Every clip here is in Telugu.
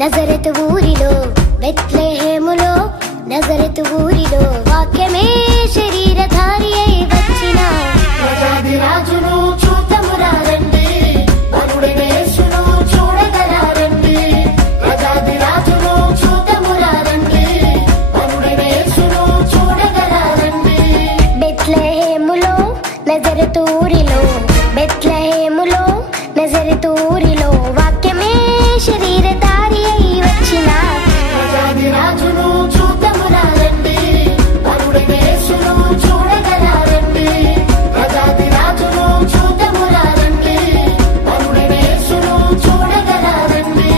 నజరతు ఊరిలో బెత్లెహేములో నజరతు ఊరిలో వాక్యమే శరీరధారి అయి వచ్చిన రాజాదిరాజును చూద్దామురా రండి, వరుడైన యేసును చూడగరా రండి. రాజాదిరాజును చూద్దామురా రండి, వరుడైన యేసును చూడగరా రండి. బెత్లెహేములో నజరతు ఊరిలో బెత్లెహేములో నజరతు ఊరిలో వాక్యమే శరీరధారి అయి వచ్చిన రాజాదిరాజును చూద్దామురా రండి, వరుడైన యేసును చూడగరా రండి. రాజాదిరాజును చూద్దామురా రండి, వరుడైన యేసును చూడగరా రండి.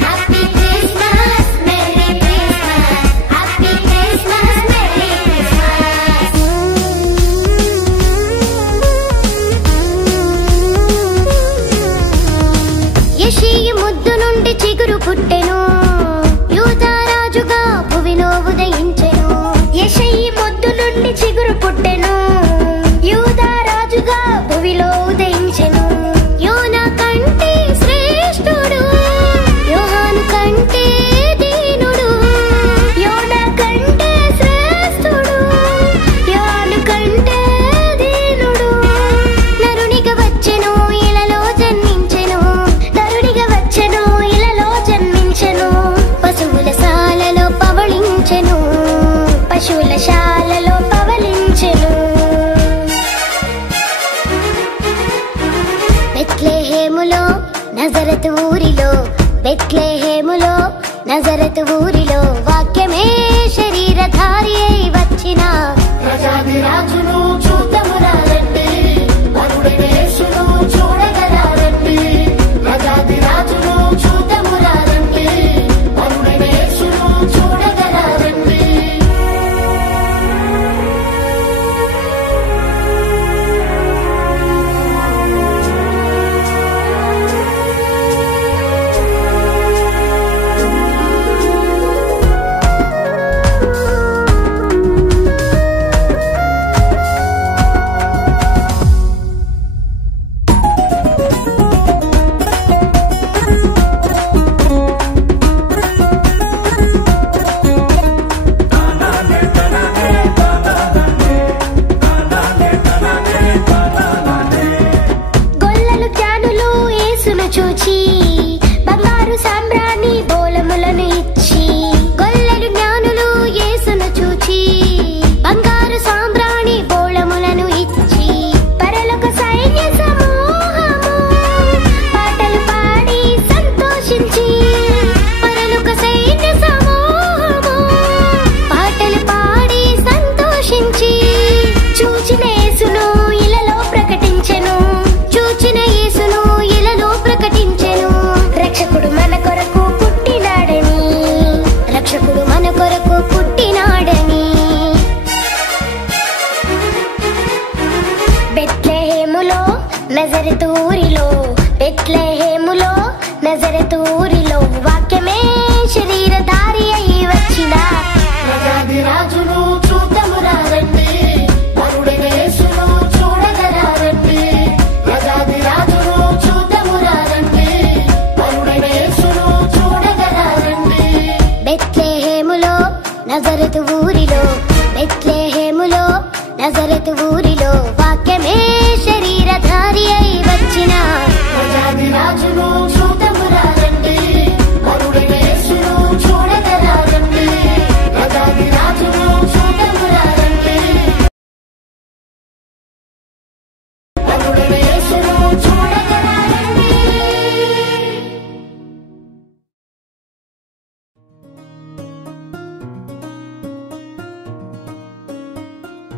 Happy Christmas merry Christmas happy Christmas merry Christmas. యెషయి ముద్దు నుండి చిగురు పుట్టెను, యూదారాజుగా భువిలో ఉదయించెను. యెషయి ముద్దు నుండి చిగురు పుట్టెను, యూదారాజుగా భువిలో ఉదయించెను. యోనా కంటే శ్రేష్ఠుడు, యోహాను కంటే దీనుడు. యోనా కంటే శ్రేష్ఠుడు, యోహాను కంటే దీనుడు. నరునిగా వచ్చెను, ఇలలో జన్మించెను. నరునిగా వచ్చెను, ఇలలో జన్మించెను. పశువుల శాలలో పవళించెను, పశువుల శాలలో పవళించెను. బెత్లెహేములో నజరతు ఊరిలో బెత్లెహేములో నజరతు ఊరిలో వాక్యమే శరీరధారి అయి వచ్చిన రాజాదిరాజును చూద్దామురా రండి, వరుడైన యేసును చూడగరా రండి. రాజాదిరాజును చూద్దామురా రండి, వరుడైన యేసును చూడగరా రండి. గొల్లలు జ్ఞానులు యేసును చూచి బంగారు సాంబ్రాణి బోలములను ఇచ్చి. గొల్లలు జ్ఞానులు యేసును చూచి బంగారు సాంబ్రాణి బోళములను ఇచ్చి. పరలోక సైన్య సమూహము పాటలు పాడి సంతోషించి. పరలోక సైన్య సమూహము పాటలు పాడి సంతోషించి. చూచిన యేసును ఇలలో ప్రకటించెను, చూచిన యేసును ఇలలో ప్రకటించెను. రక్షకుడు మన కొరకు పుట్టినాడని, రక్షకుడు మన కొరకు పుట్టినాడని. బెత్లెహేములో నజరతు ఊరిలో బెత్లెహేములో నజరతు ఊరిలో వాక్యమే శరీరధారి అయి వచ్చిన రాజాదిరాజును చూద్దామురా రండి, వరుడైన యేసును చూడగరా రండి. రాజాదిరాజును చూద్దామురా రండి, వరుడైన యేసును చూడగరా రండి. బెత్లెహేములో నజరతు ఊరిలో బెత్లెహేములో నజరతు ఊరిలో వాక్యమే